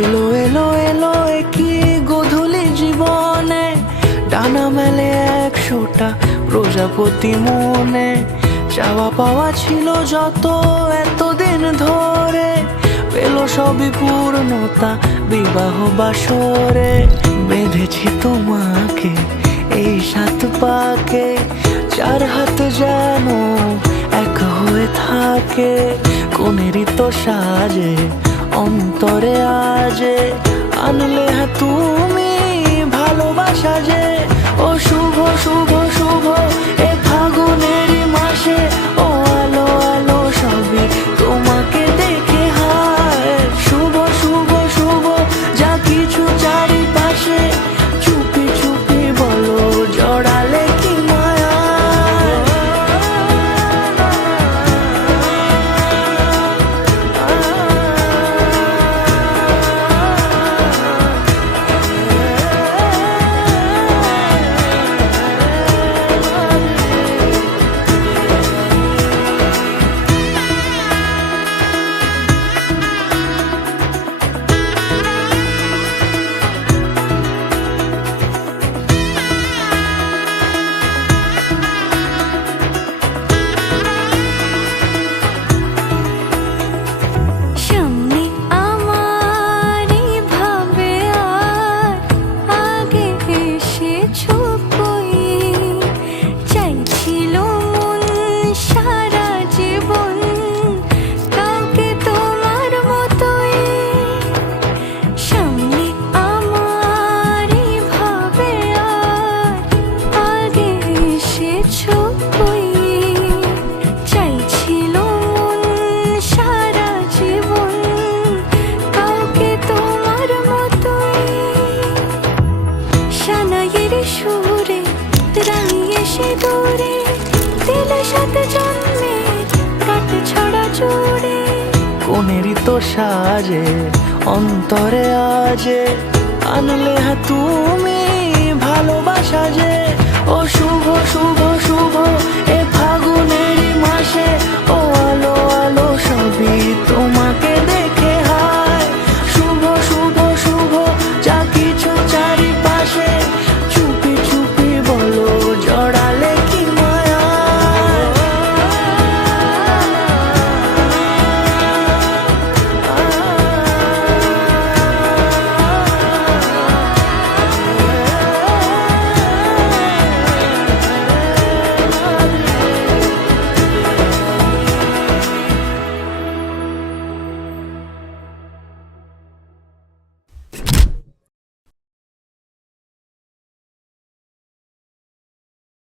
এলো এলো এলো কি গোধূলি জীবনে, ডানা মেলে 100টা প্রজাপতি মনে। চাওয়া পাওয়া ছিল যত এতদিন ধরে, পেল সবই পূর্ণতা বিবাহ বাসরে। বেঁধেছি তোমাকে এই 7 পাকে, 4 হাত যেন এক হয়ে থাকে। কোনেরই তো সাজে অন্তরে আজে, আনলে তুমি ভালোবাসা যে। ও শুভ শুভ শুভ এ ফাগুনেরই মাসে, ও আলো আলো সবই তোমাকে দেখে হায়। শুভ শুভ শুভ যা কিছু চারিপাশে, চুপি চুপি বলো জড়ালে কি মায়া। কোনেরই তো সাজে অন্তরে আজে, আনলে তুমি ভালোবাসা যে। ও শুভ শুভ শুভ এ ফাগুনে